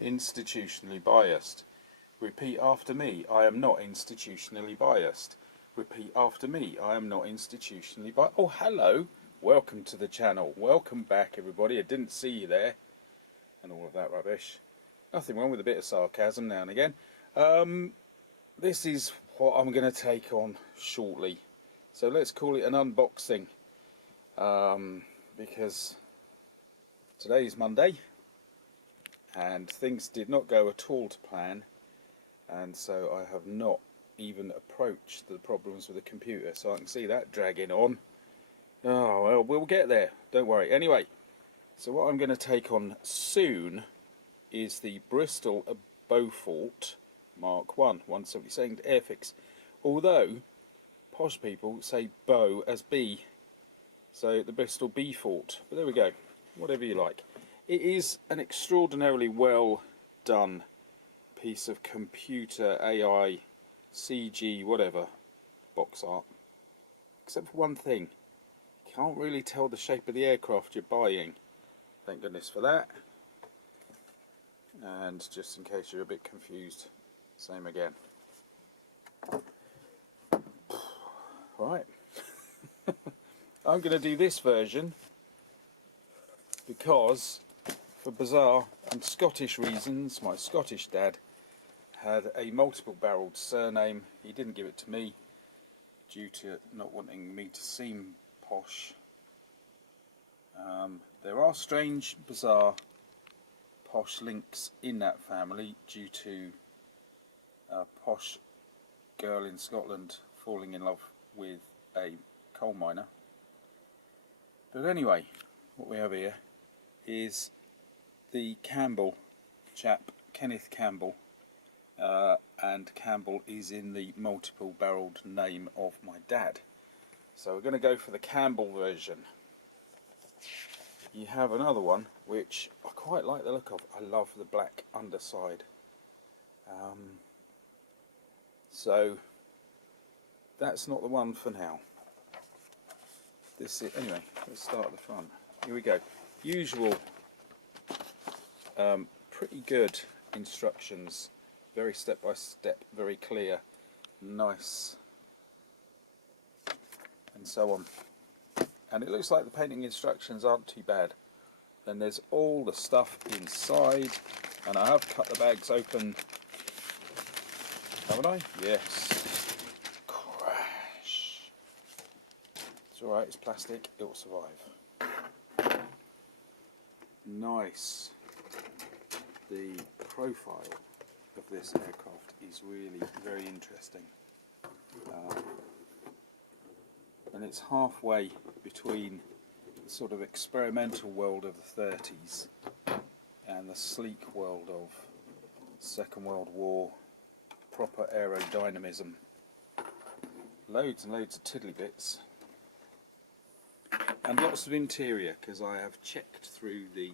Institutionally biased. Repeat after me. I am not institutionally biased. Repeat after me. I am not institutionally biased. Oh, hello. Welcome to the channel. Welcome back, everybody. I didn't see you there. And all of that rubbish. Nothing wrong with a bit of sarcasm now and again. This is what I'm going to take on shortly. So let's call it an unboxing. Because today is Monday. And things did not go at all to plan, and so I have not even approached the problems with the computer, so I can see that dragging on. Oh well, we'll get there, don't worry. Anyway, so what I'm going to take on soon is the Bristol Beaufort Mark 1 172nd Airfix, although posh people say Bow as B, so the Bristol Beaufort, but there we go, whatever you like. It is an extraordinarily well done piece of computer, AI, CG, whatever, box art. Except for one thing, you can't really tell the shape of the aircraft you're buying. Thank goodness for that. And just in case you're a bit confused, same again. Right. I'm going to do this version because, for bizarre and Scottish reasons, my Scottish dad had a multiple barrelled surname. He didn't give it to me due to not wanting me to seem posh. There are strange, bizarre, posh links in that family due to a posh girl in Scotland falling in love with a coal miner. But anyway, what we have here is the Campbell chap, Kenneth Campbell, and Campbell is in the multiple barrelled name of my dad. So we're going to go for the Campbell version. You have another one which I quite like the look of. I love the black underside. So that's not the one for now. This is, anyway, let's start at the front. Here we go. Usual. Pretty good instructions, very step by step, very clear, nice, and so on. And it looks like the painting instructions aren't too bad. Then there's all the stuff inside, and I have cut the bags open, haven't I? Yes. Crash. It's alright, it's plastic, it'll survive. Nice. The profile of this aircraft is really very interesting, and it's halfway between the sort of experimental world of the 30s and the sleek world of Second World War, proper aerodynamism. Loads and loads of tiddly bits, and lots of interior, because I have checked through the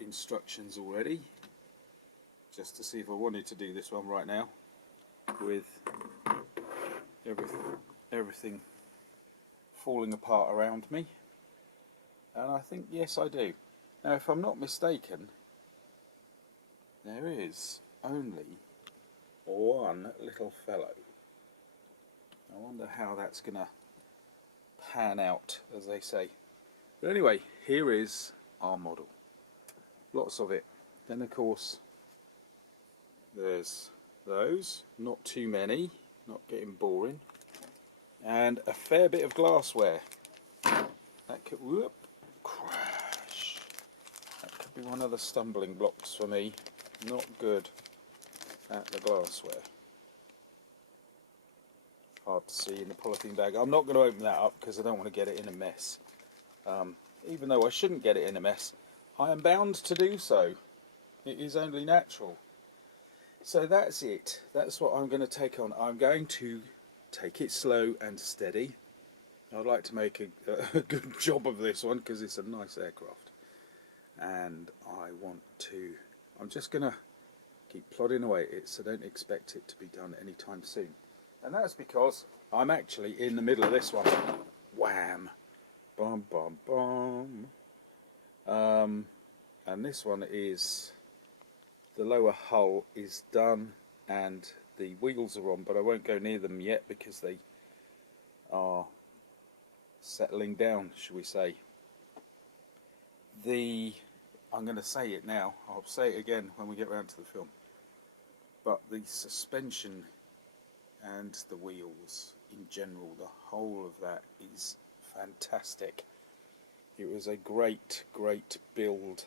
instructions already, just to see if I wanted to do this one right now with everything falling apart around me, and I think yes I do. Now if I'm not mistaken, there is only one little fellow. I wonder how that's gonna pan out, as they say. But anyway, here is our model. Lots of it. Then of course there's those, not too many, not getting boring, and a fair bit of glassware. That could, whoop, crash. That could be one of the stumbling blocks for me. Not good at the glassware. Hard to see in the polythene bag. I'm not going to open that up because I don't want to get it in a mess. Even though I shouldn't get it in a mess, I am bound to do so. It is only natural. So that's it. That's what I'm going to take on. I'm going to take it slow and steady. I'd like to make a good job of this one because it's a nice aircraft. And I'm just going to keep plodding away at it, so don't expect it to be done anytime soon. And that's because I'm actually in the middle of this one. Wham! Bum bum bum. And this one is the lower hull is done and the wheels are on, but I won't go near them yet because they are settling down, shall we say. I'm going to say it now, I'll say it again when we get round to the film, but the suspension and the wheels in general, the whole of that is fantastic. It was a great build,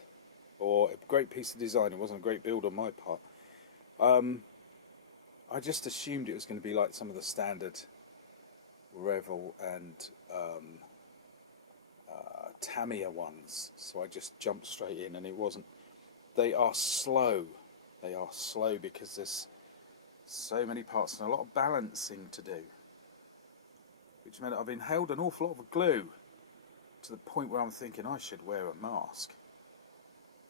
or a great piece of design. It wasn't a great build on my part. I just assumed it was going to be like some of the standard Revell and Tamiya ones, so I just jumped straight in, and it wasn't. They are slow. They are slow because there's so many parts and a lot of balancing to do, which meant I've inhaled an awful lot of glue to the point where I'm thinking I should wear a mask.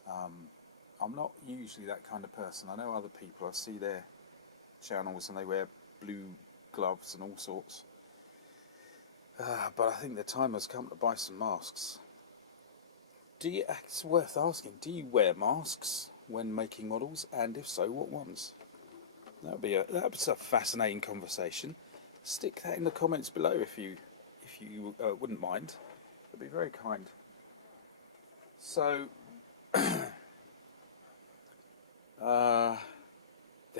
I'm not usually that kind of person. I know other people, I see their channels and they wear blue gloves and all sorts. But I think the time has come to buy some masks. It's worth asking, do you wear masks when making models? And if so, what ones? That's a fascinating conversation. Stick that in the comments below if you wouldn't mind. It'd be very kind. So, there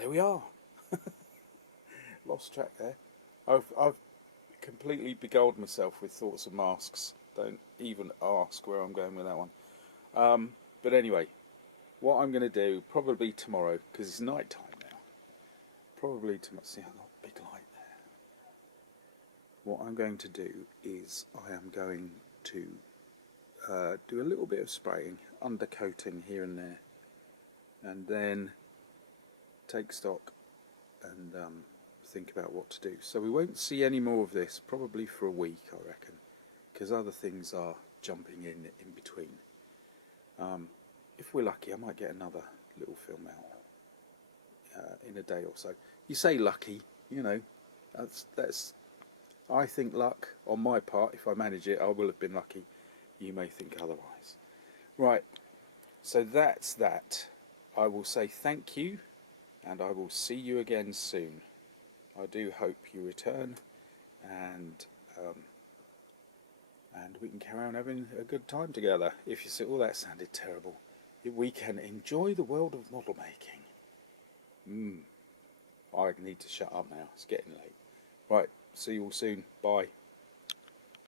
we are. Lost track there. I've completely beguiled myself with thoughts of masks. Don't even ask where I'm going with that one. But anyway, what I'm going to do, probably tomorrow, because it's night time now. Probably tomorrow. See, I've got a big light there. What I'm going to do is I am going to do a little bit of spraying, undercoating here and there, and then take stock and think about what to do. So we won't see any more of this probably for a week, I reckon, because other things are jumping in between. If we're lucky, I might get another little film out in a day or so. You say lucky, you know, that's I think luck on my part. If I manage it, I will have been lucky. You may think otherwise. Right, so that's that. I will say thank you, and I will see you again soon. I do hope you return, and we can carry on having a good time together. If you say, oh, that sounded terrible, we can enjoy the world of model making. I need to shut up now. It's getting late. Right, see you all soon. Bye.